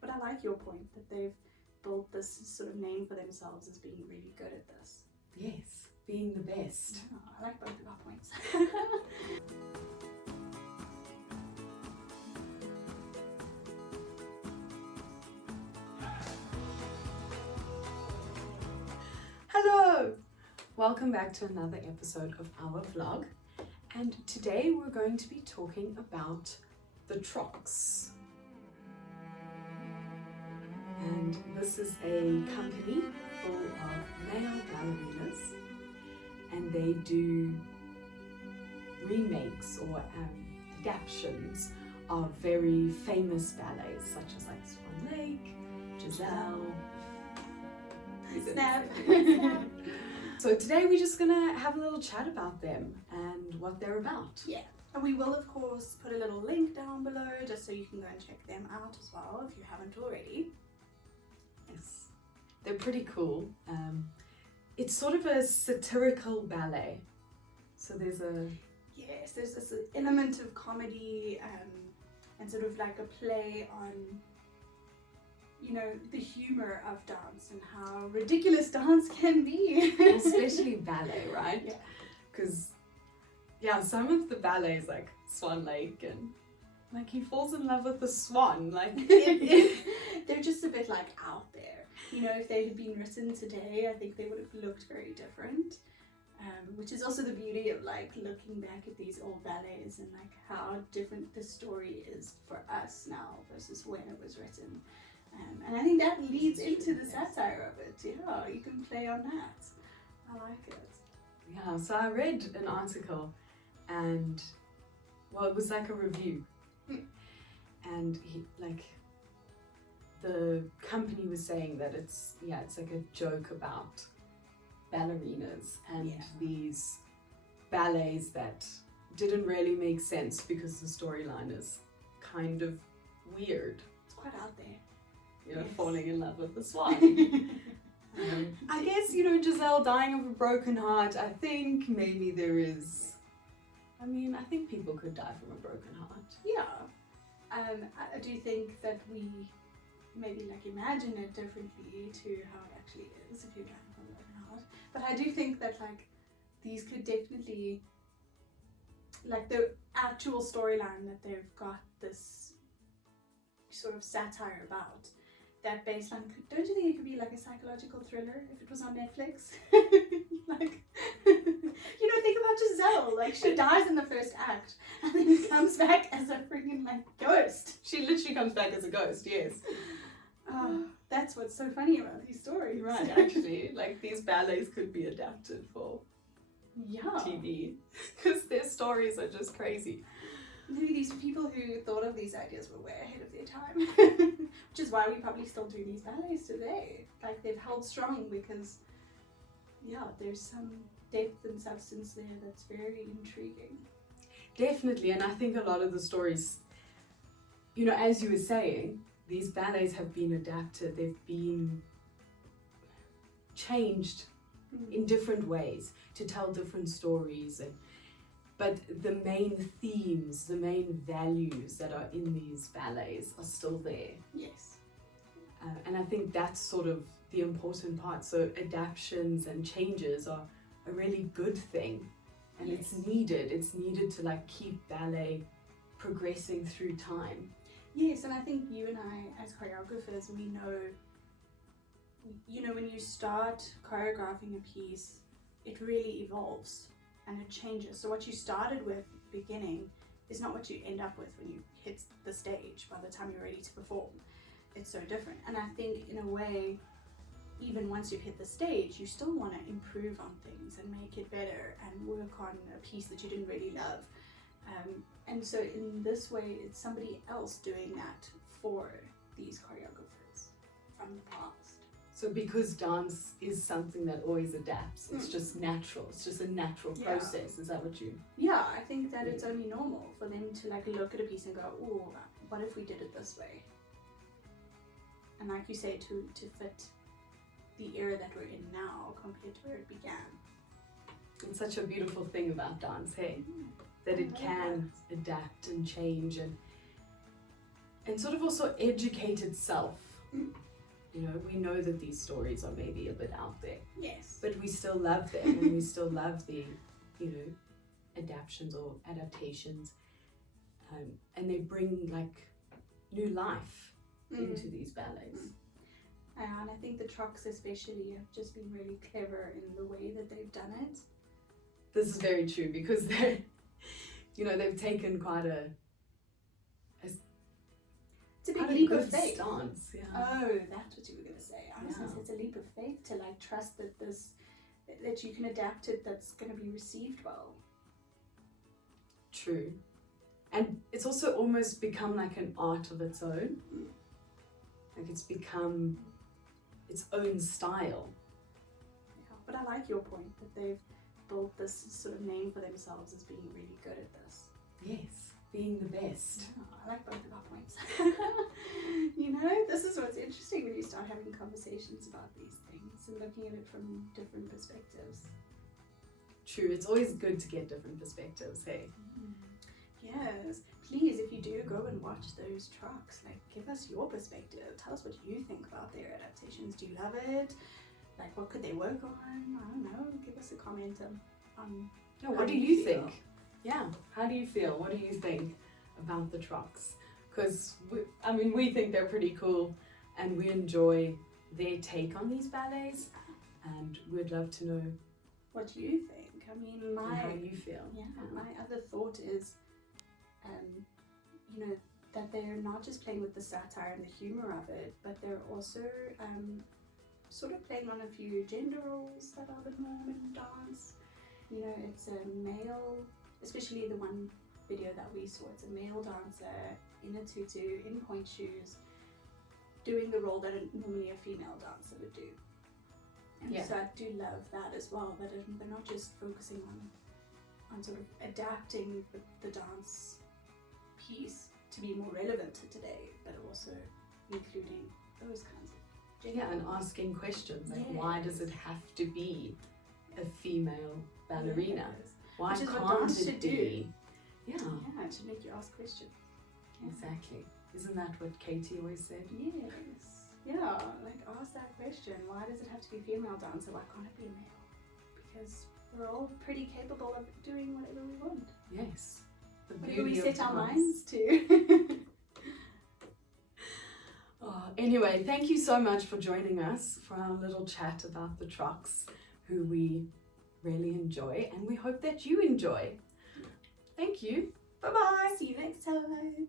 But I like your point that they've built this sort of name for themselves as being really good at this. Yes, being the best. Yeah, I like both of our points. Hello! Welcome back to another episode of our vlog. And today we're going to be talking about the Trocks. And this is a company full of male ballerinas, and they do remakes or adaptations of very famous ballets such as like Swan Lake, Giselle, Snap. So today we're just gonna have a little chat about them and what they're about. Yeah, and we will of course put a little link down below just so you can go and check them out as well if you haven't already. Yes, they're pretty cool. It's sort of a satirical ballet. So there's this element of comedy and sort of like a play on, you know, the humor of dance and how ridiculous dance can be. especially ballet, right? Yeah. Because some of the ballets like Swan Lake and like he falls in love with the swan, like They're just a bit like out there. You know, if they had been written today, I think they would have looked very different. Which is also the beauty of like looking back at these old ballets and like how different the story is for us now versus when it was written. And I think that leads into the satire of it. Yeah, you can play on that. I like it. Yeah, so I read an article and it was like a review. And the company was saying that it's like a joke about ballerinas and these ballets that didn't really make sense because the storyline is kind of weird. It's quite out there. You know, falling in love with the swan. I guess, you know, Giselle dying of a broken heart, I think maybe there is, I think people could die from a broken heart. Yeah. I do think that we maybe like imagine it differently to how it actually is if you're dying from a broken heart. But I do think that like these could definitely, like the actual storyline that they've got this sort of satire about, that baseline, don't you think it could be like a psychological thriller if it was on Netflix? Like, you know, think about Giselle, like she dies in the first act and then comes back as a freaking like ghost. She literally comes back as a ghost, yes. That's what's so funny about these stories. Right, actually, like these ballets could be adapted for TV because their stories are just crazy. Maybe these people who thought of these ideas were way ahead of their time. Which is why we probably still do these ballets today. Like they've held strong because, there's some depth and substance there that's very intriguing. Definitely, and I think a lot of the stories, you know, as you were saying, these ballets have been adapted, they've been changed in different ways to tell different stories, but the main themes, the main values that are in these ballets are still there. Yes. And I think that's sort of the important part. So adaptations and changes are a really good thing, and it's needed. It's needed to like keep ballet progressing through time. Yes, and I think you and I as choreographers, we know, you know, when you start choreographing a piece, it really evolves and it changes. So what you started with at the beginning is not what you end up with when you hit the stage by the time you're ready to perform. It's so different. And I think in a way, even once you've hit the stage, you still want to improve on things and make it better and work on a piece that you didn't really love. And so in this way, it's somebody else doing that for these choreographers from the past. So because dance is something that always adapts, it's just natural, it's just a natural process. Is that what you... Yeah, I think that it's only normal for them to like look at a piece and go, oh, what if we did it this way? And like you say, to fit the era that we're in now compared to where it began. It's such a beautiful thing about dance, hey? That it can adapt and change, and and sort of also educate itself. Mm. You know, we know that these stories are maybe a bit out there, Yes. but we still love them, and we still love the, you know, adaptations or adaptations, and they bring like new life into these ballets. And I think the Trocks especially have just been really clever in the way that they've done it. This is very true, because they're, you know, they've taken quite a It's a big quite a leap of good faith. stance. Yeah. Oh, that's what you were gonna say. I was gonna Yeah. say it's a leap of faith to like trust that that you can adapt it, that's gonna be received well. True. And it's also almost become like an art of its own. Like it's become its own style. Yeah. But I like your point that they've built this sort of name for themselves as being really good at this. Yes, being the best. Yeah, I like both of our points. You know, this is what's interesting when you start having conversations about these things and looking at it from different perspectives. True, it's always good to get different perspectives, hey? Yes, please, if you do go and watch those Trocks, like give us your perspective. Tell us what you think about their adaptations. Do you love it? Like, what could they work on? I don't know. Give us a comment on Yeah, what how do you you feel. think? Yeah, how do you feel? What do you think about the Trocks? Because, we think they're pretty cool, and we enjoy their take on these ballets, and we'd love to know what you think. I mean, how you feel. my other thought is, you know, that they're not just playing with the satire and the humor of it, but they're also sort of playing on a few gender roles that are the norm in dance. You know, it's a male, especially the one video that we saw, it's a male dancer in a tutu, in point shoes, doing the role that normally a female dancer would do. And Yeah. so I do love that as well, that they're not just focusing on sort of adapting the dance piece to be more relevant to today, but also including those kinds of gender Yeah, and roles. asking questions like, why does it have to be a female ballerina? Yes. Why Which is what can't dance it should be? Yeah, Yeah, it should make you ask questions. Yeah. exactly. Isn't that what Katie always said? Yes. Yeah, like ask that question. Why does it have to be a female dancer? Why can't it be a male? Because we're all pretty capable of doing whatever we want. Yes. The Whatever we beauty of set our dance. minds to. Anyway, thank you so much for joining us for our little chat about the Trocks, who we really enjoy, and we hope that you enjoy. Thank you. Bye-bye. See you next time.